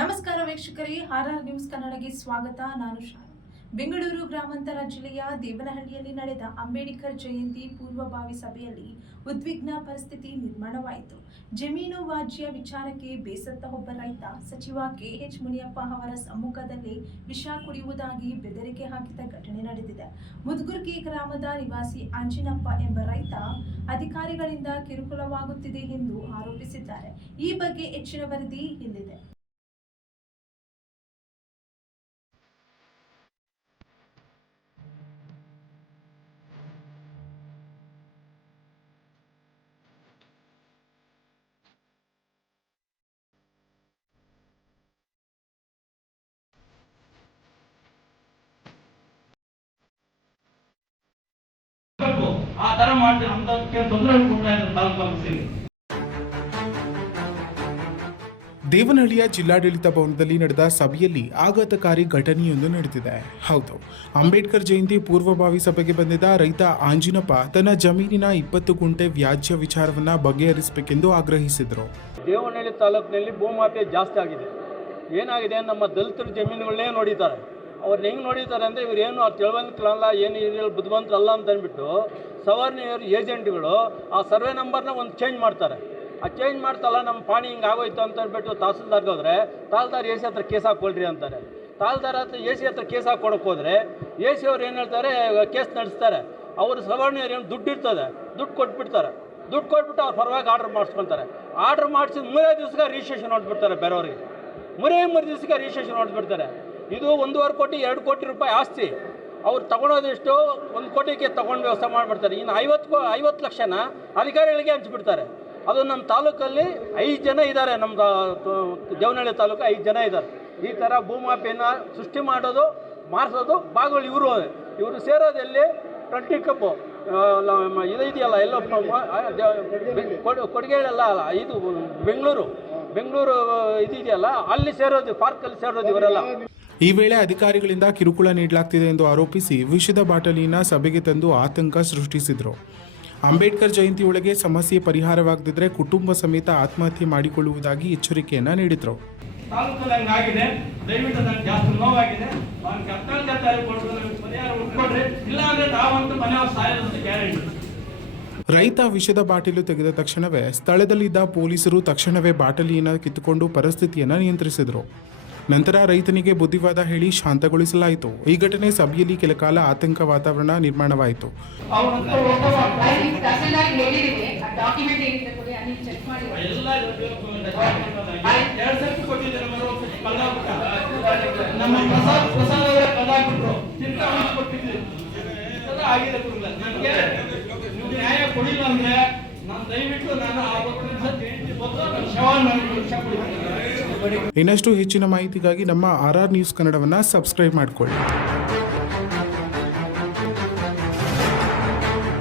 ನಮಸ್ಕಾರ ವೀಕ್ಷಕರೇ, RR news ಕನ್ನಡಕ್ಕೆ ಸ್ವಾಗತ. ನಾನು ಶಾರು. ಬೆಂಗಳೂರು ಗ್ರಾಮಾಂತರ ಜಿಲ್ಲೆಯ ದೇವನಹಳ್ಳಿಯಲ್ಲಿ ನಡೆದ ಅಂಬೇಡ್ಕರ್ ಜಯಂತಿ ಪೂರ್ವಭಾವಿ ಸಭೆಯಲ್ಲಿ ಉದ್ವಿಗ್ನ ಪರಿಸ್ಥಿತಿ ನಿರ್ಮಾಣವಾಯಿತು. ಜಮೀನು ವಾಜ್ಯ ವಿಚಾರಕ್ಕೆ ಬೇಸತ್ತ ಒಬ್ಬ ರೈತ ಸಚಿವ KH ಮುನಿಯಪ್ಪ ಅವರ ಸಮ್ಮುಖದಲ್ಲಿ ವಿಷ ಕುಡಿಯುವುದಾಗಿ ಬೆದರಿಕೆ ಹಾಕಿದ ಘಟನೆ ನಡೆದಿದೆ. ಮುದ್ಗುರ್ಗಿ ಗ್ರಾಮದ ನಿವಾಸಿ ಆಂಜಿನಪ್ಪ ಎಂಬ ರೈತ ಅಧಿಕಾರಿಗಳಿಂದ ಕಿರುಕುಳವಾಗುತ್ತಿದೆ ಎಂದು ಆರೋಪಿಸಿದ್ದಾರೆ. ಈ ಬಗ್ಗೆ ಹೆಚ್ಚಿನ ವರದಿ ಇಲ್ಲಿದೆ. ಆ ತರ ಮಾಡಿ ನಮ್ದಕ್ಕೆ ತೊಂದರೆ ಕೊಡ್ತಾ ಇದ್ದಾರೆ ತಾಲೂಕು. ದೇವನಹಳ್ಳಿಯ ಜಿಲ್ಲಾಡಳಿತ ಭವನದಲ್ಲಿ ನಡೆದ ಸಭೆಯಲ್ಲಿ ಆಘಾತಕಾರಿ ಘಟನೆಯೊಂದು ನಡೆದಿದೆ. ಹೌದು, ಅಂಬೇಡ್ಕರ್ ಜಯಂತಿ ಪೂರ್ವಭಾವಿ ಸಭೆಗೆ ಬಂದಿದ್ದ ರೈತ ಆಂಜಿನಪ್ಪ ತನ್ನ ಜಮೀನಿನ 20 ಗುಂಟೆ ವ್ಯಾಜ್ಯ ವಿಚಾರವನ್ನ ಬಗೆಹರಿಸಬೇಕೆಂದು ಆಗ್ರಹಿಸಿದರು. ದೇವನಹಳ್ಳಿ ತಾಲೂಕಿನಲ್ಲಿ ಭೂಮಾಫಿಯಾ ಜಾಸ್ತಿ ಆಗಿದೆ. ಏನಾಗಿದೆ, ನಮ್ಮ ದಲಿತರ ಜಮೀನುಗಳನ್ನೇ ನೋಡಿದ್ದಾರೆ. ಅವ್ರನ್ನ ಹೆಂಗೆ ನೋಡಿದ್ದಾರೆ ಅಂದರೆ ಇವರೇನು ಆ ತಿಳುವಳಿಕೆಲ್ಲ ಏನು ಬುದ್ಧಿವಂತರಲ್ಲ ಅಂತ ಅಂದ್ಬಿಟ್ಟು ಸವರ್ಣೀಯರು ಏಜೆಂಟ್ಗಳು ಆ ಸರ್ವೆ ನಂಬರ್ನ ಒಂದು ಚೇಂಜ್ ಮಾಡ್ತಾರೆ. ಆ ಚೇಂಜ್ ಮಾಡ್ತಲ್ಲ, ನಮ್ಮ ಪಾಣಿ ಹಿಂಗೆ ಆಗೋಯ್ತು ಅಂತ ಅಂದ್ಬಿಟ್ಟು ತಹಸೀಲ್ದಾರ್ಗೆ ಹೋದರೆ ತಹಸೀಲ್ದಾರ್ AC ಹತ್ರ ಕೇಸ್ ಹಾಕ್ಕೊಳ್ರಿ ಅಂತಾರೆ. ತಹಸೀಲ್ದಾರ್ ಹತ್ರ AC ಹತ್ರ ಕೇಸ್ ಹಾಕ್ಕೊಡಕ್ಕೆ ಹೋದರೆ AC ಅವ್ರು ಏನು ಹೇಳ್ತಾರೆ, ಕೇಸ್ ನಡೆಸ್ತಾರೆ. ಅವರು ಸವರ್ಣೀಯರು ಏನು ದುಡ್ಡು ಇರ್ತದೆ, ದುಡ್ಡು ಕೊಟ್ಬಿಡ್ತಾರೆ. ದುಡ್ಡು ಕೊಟ್ಬಿಟ್ಟು ಅವ್ರು ಪರವಾಗಿ ಆರ್ಡ್ರ್ ಮಾಡಿಸ್ಕೊತಾರೆ. ಆರ್ಡ್ರ್ ಮಾಡಿಸಿದ 3 ದಿವಸಕ್ಕೆ ರಿಜಿಸ್ಟ್ರೇಷನ್ ಹೊಡೆದ್ಬಿಡ್ತಾರೆ. ಬೇರೆಯವ್ರಿಗೆ 3 ದಿವಸಕ್ಕೆ ರಿಜಿಸ್ಟ್ರೇಷನ್ ಹೊಡೆದ್ಬಿಡ್ತಾರೆ. ಇದು 1.5 ಕೋಟಿ 2 ಕೋಟಿ ರೂಪಾಯಿ ಆಸ್ತಿ. ಅವ್ರು ತಗೊಳೋದೆಷ್ಟು 1 ಕೋಟಿಗೆ ತೊಗೊಂಡು ವ್ಯವಸ್ಥೆ ಮಾಡಿಬಿಡ್ತಾರೆ. ಇನ್ನು 50 ಲಕ್ಷನ ಅಧಿಕಾರಿಗಳಿಗೆ ಹಂಚ್ಬಿಡ್ತಾರೆ. ಅದು ನಮ್ಮ ತಾಲೂಕಲ್ಲಿ 5 ಜನ ಇದ್ದಾರೆ. ನಮ್ಮ ದೇವನಹಳ್ಳಿ ತಾಲೂಕು 5 ಜನ ಇದ್ದಾರೆ. ಈ ಥರ ಭೂಮಾಫಿಯನ್ನ ಸೃಷ್ಟಿ ಮಾಡೋದು, ಮಾಡಿಸೋದು ಭಾಗಗಳು ಇವರು ಸೇರೋದೆಲ್ಲಿ 20 ಕಪ್ಪು ಇದೆಯಲ್ಲ, ಎಲ್ಲೋ ಕೊಡಗೇಳಲ್ಲ ಅಲ್ಲ, ಇದು ಬೆಂಗಳೂರು ಇದೆಯಲ್ಲ, ಅಲ್ಲಿ ಸೇರೋದು, ಪಾರ್ಕಲ್ಲಿ ಸೇರೋದು ಇವರೆಲ್ಲ. ಈ ವೇಳೆ ಅಧಿಕಾರಿಗಳಿಂದ ಕಿರುಕುಳ ನೀಡಲಾಗ್ತಿದೆ ಎಂದು ಆರೋಪಿಸಿ ವಿಷದ ಬಾಟಲಿನ ಸಭೆಗೆ ತಂದು ಆತಂಕ ಸೃಷ್ಟಿಸಿದರು. ಅಂಬೇಡ್ಕರ್ ಜಯಂತಿ ಒಳಗೆ ಸಮಸ್ಯೆ ಪರಿಹಾರವಾಗದಿದ್ದರೆ ಕುಟುಂಬ ಸಮೇತ ಆತ್ಮಹತ್ಯೆ ಮಾಡಿಕೊಳ್ಳುವುದಾಗಿ ಎಚ್ಚರಿಕೆಯನ್ನ ನೀಡಿದರು. ರೈತ ವಿಷದ ಬಾಟಲು ತೆಗೆದ ತಕ್ಷಣವೇ ಸ್ಥಳದಲ್ಲಿದ್ದ ಪೊಲೀಸರು ತಕ್ಷಣವೇ ಬಾಟಲಿಯನ್ನು ಕಿತ್ತುಕೊಂಡು ಪರಿಸ್ಥಿತಿಯನ್ನು ನಿಯಂತ್ರಿಸಿದರು. ನಂತರ ರೈತನಿಗೆ ಬುದ್ಧಿವಾದ ಹೇಳಿ ಶಾಂತಗೊಳಿಸಲಾಯಿತು. ಈ ಘಟನೆ ಸಭೆಯಲ್ಲಿ ಕೆಲಕಾಲ ಆತಂಕ ವಾತಾವರಣ ನಿರ್ಮಾಣವಾಯಿತು. ಇನ್ನಷ್ಟು ಹೆಚ್ಚಿನ ಮಾಹಿತಿಗಾಗಿ ನಮ್ಮ RR ನ್ಯೂಸ್ ಕನ್ನಡವನ್ನು ಸಬ್ಸ್ಕ್ರೈಬ್ ಮಾಡಿಕೊಳ್ಳಿ.